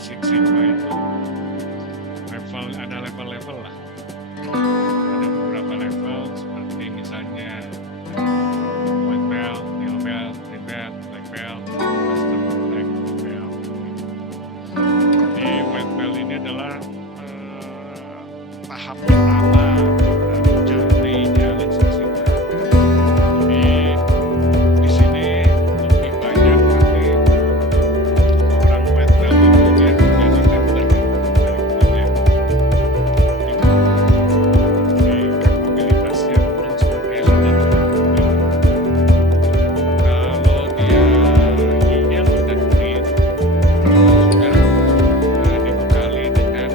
Six Sigma itu ada level-level lah. Ada beberapa level seperti misalnya white belt, yellow belt, green belt, black belt, master black belt. Di white belt ini adalah tahap pertama dari journey-nya Lean Six Sigma. Jadi di sini lebih banyak nanti orang white belt itu dia menjadi member dari project. Jadi kapabilitasnya turun sebagai leader. Kalau dia yellow dan green sudah dibekali dengan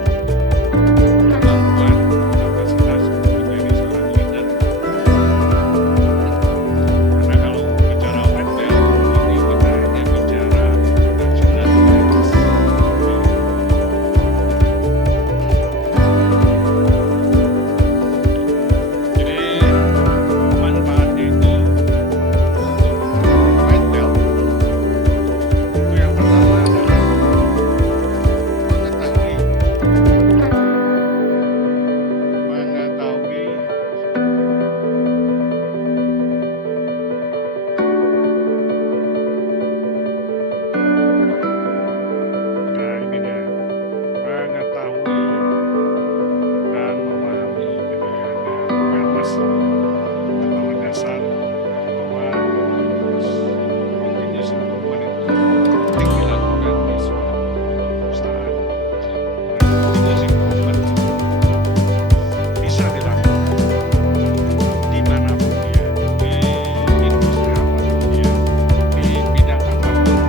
kemampuan kapasitas untuk menjadi seorang leader. Karena kalau bicara white belt ini kita hanya bicara profesional practice. Jadi manfaatnya itu untuk white belt itu yang pertama adalah mengetahui nah ini dia, mengetahui dan memahami. Jadi ada awareness atau dasar bahwa continuous improvement itu penting dilakukan di suatu perusahaan. Dan continuous improvement bisa dilakukan dimanapun dia, di industri apapun dia, di bidang apapun,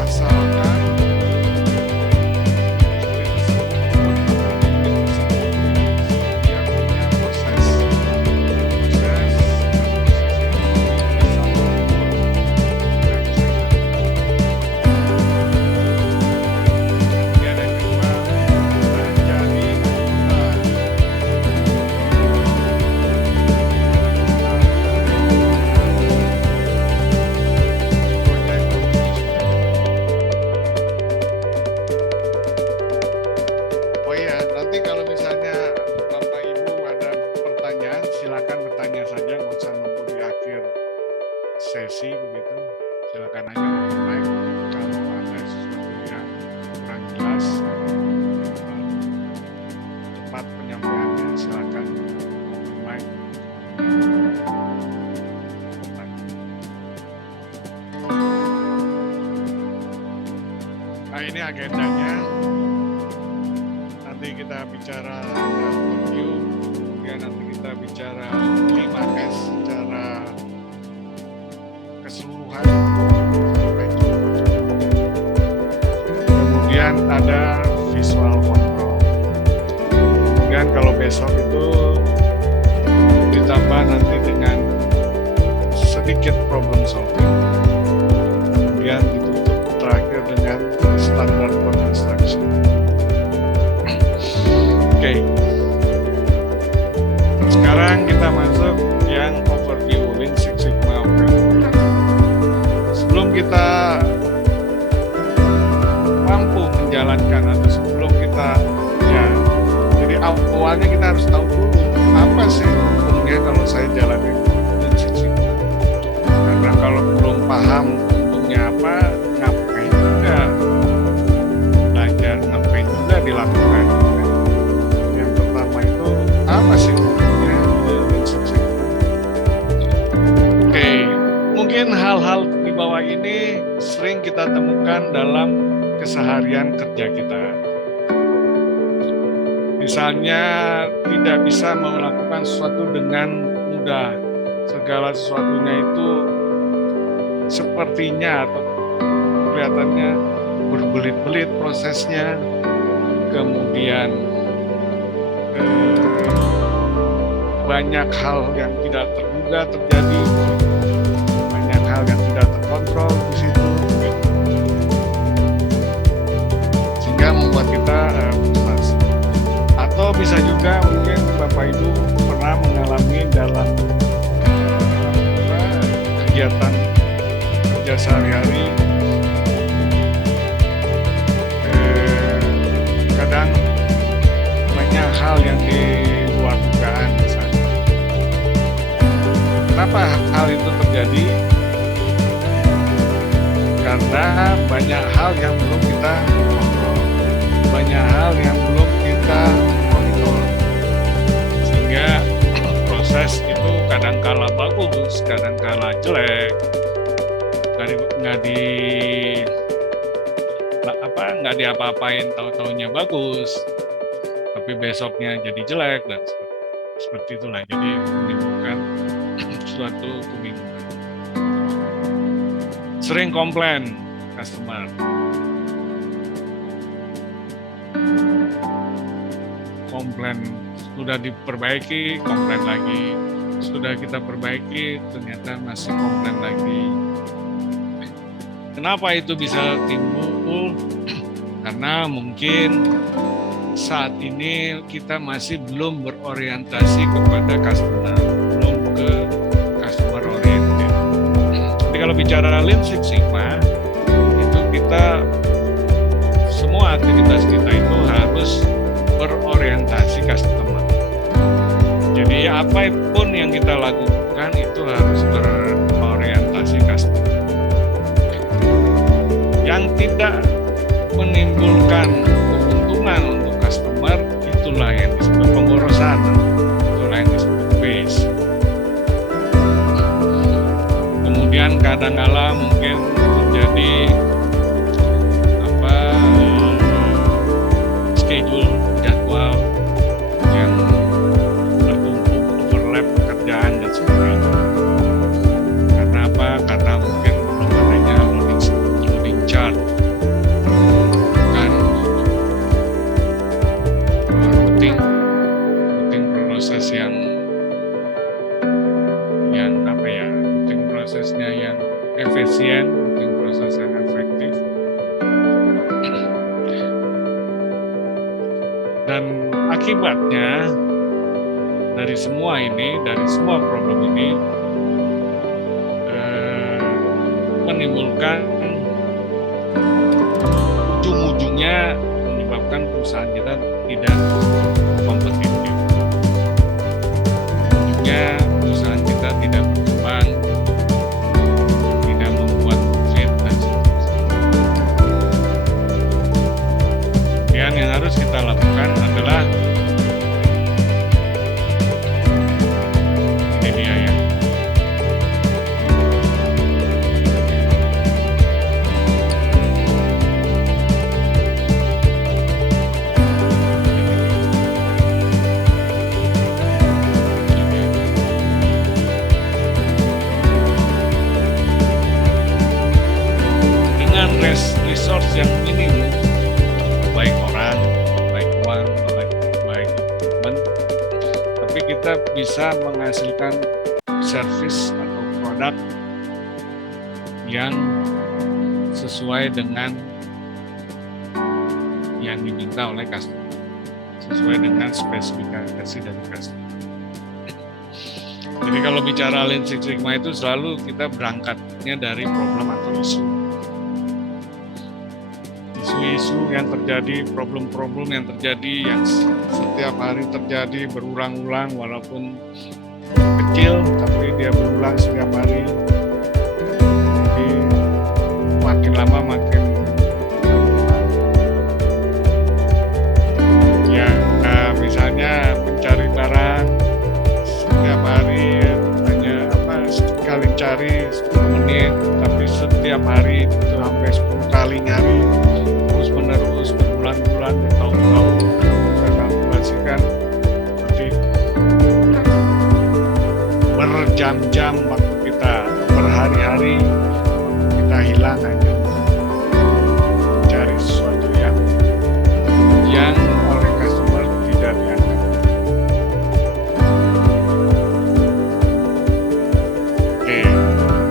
asalkan dia punya proses yang ada kedua menjadi oh iya, nanti kalau misalnya Bapak Ibu ada pertanyaan, silakan bertanya saja, nggak usah nunggu di akhir sesi begitu. Silakan aja open mic kalau ada sesuatu yang kurang jelas, tepat penyampaiannya, silakan open mic. Nah ini agendanya. Nanti kita bicara ada overview, kemudian nanti kita bicara 5S secara keseluruhan sampai cukup. Kemudian ada visual control. Kemudian kalau besok itu ditambah nanti dengan sedikit problem solving. Kemudian ditutup terakhir dengan standard work instruction. Oke. Sekarang kita masuk yang overview Lean Six Sigma. Sebelum kita mampu menjalankan atau sebelum kita jadi awalnya kita harus tahu dulu apa sih untungnya kalau saya jalanin Lean Six Sigma. Karena kalau belum paham untungnya apa, ngapain juga belajar, ngapain juga dilakukan. Yang pertama itu apa sih untungnya Lean Six Sigma? Oke, mungkin hal-hal di bawah ini sering kita temukan dalam keseharian kerja kita. Misalnya tidak bisa melakukan sesuatu dengan mudah, segala sesuatunya itu sepertinya atau kelihatannya berbelit-belit prosesnya, kemudian banyak hal yang tidak terduga terjadi, banyak hal yang tidak terkontrol di situ, sehingga membuat kita frustasi. Atau bisa juga mungkin Bapak Ibu pernah mengalami dalam kegiatan kerja sehari-hari hal yang di luar dugaan misalnya. Kenapa hal itu terjadi? Karena banyak hal yang belum kita kontrol, banyak hal yang belum kita monitor, sehingga proses itu kadangkala bagus, kadangkala jelek, nggak diapa-apain, tahu-taunya bagus, tapi besoknya jadi jelek dan seperti itulah. Jadi menimbulkan suatu kebingungan. Sering komplain customer. Komplain sudah diperbaiki, komplain lagi. Sudah kita perbaiki, ternyata masih komplain lagi. Kenapa itu bisa timbul? Karena mungkin saat ini kita masih belum berorientasi kepada customer, belum ke customer oriented. Jadi kalau bicara Lean Six Sigma, itu kita semua aktivitas kita itu harus berorientasi customer. Jadi apapun yang kita lakukan itu harus berorientasi customer. Yang tidak menimbulkan keuntungan untuk customer, itulah yang disebut pemborosan, itulah yang disebut waste. Kemudian kadang-kala mungkin terjadi schedule jadwal yang bertumpuk, overlap pekerjaan dan sebagainya. Karena apa? Karena mungkin belum adanya loading chart. Proses yang prosesnya yang efisien, proses yang efektif, dan akibatnya dari semua ini, dari semua problem ini menimbulkan ujung-ujungnya menyebabkan perusahaan kita tidak kompetitif. Perusahaan kita tidak berkembang, tidak membuat profit dan seterusnya. Dan yang harus kita lakukan adalah ini dia ya. Resource yang minimum, baik orang, baik uang, baik equipment, tapi kita bisa menghasilkan service atau produk yang sesuai dengan yang diminta oleh customer, sesuai dengan spesifikasi dari customer. Jadi kalau bicara Lean Six Sigma itu selalu kita berangkatnya dari problem atau isu yang terjadi, problem-problem yang terjadi, yang setiap hari terjadi berulang-ulang, walaupun kecil tapi dia berulang setiap hari. Jadi makin lama makin ya, misalnya mencari barang setiap hari hanya sekali cari 10 menit, tapi setiap hari itu sampai 10 kali nyari terus berbulan-bulan, bertahun-tahun, kita kalkulasikan berarti berjam-jam waktu kita, berhari-hari kita hilang hanya untuk mencari sesuatu yang oleh customer tidak dianggap. Oke,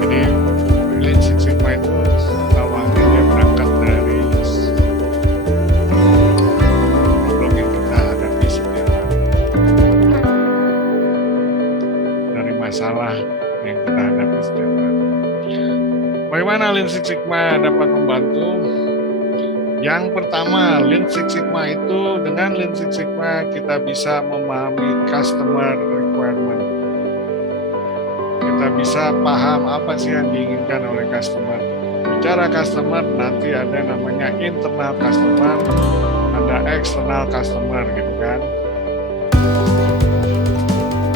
jadi Lean Six Sigma itu awalnya dia berangkat dari problem yang kita hadapi setiap hari, dari masalah yang kita hadapi setiap hari. Bagaimana Lean Six Sigma dapat membantu? Yang pertama, Lean Six Sigma itu, dengan Lean Six Sigma kita bisa memahami customer requirement. Kita bisa paham apa sih yang diinginkan oleh customer. Bicara customer, nanti ada namanya internal customer, ada external customer gitu kan.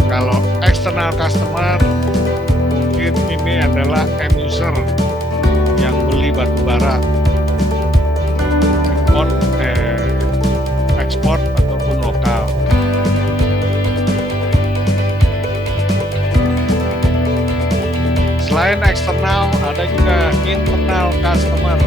Kalau external customer, mungkin ini adalah end user yang beli batu bara, ekspor ataupun lokal. Selain eksternal, ada juga internal customer.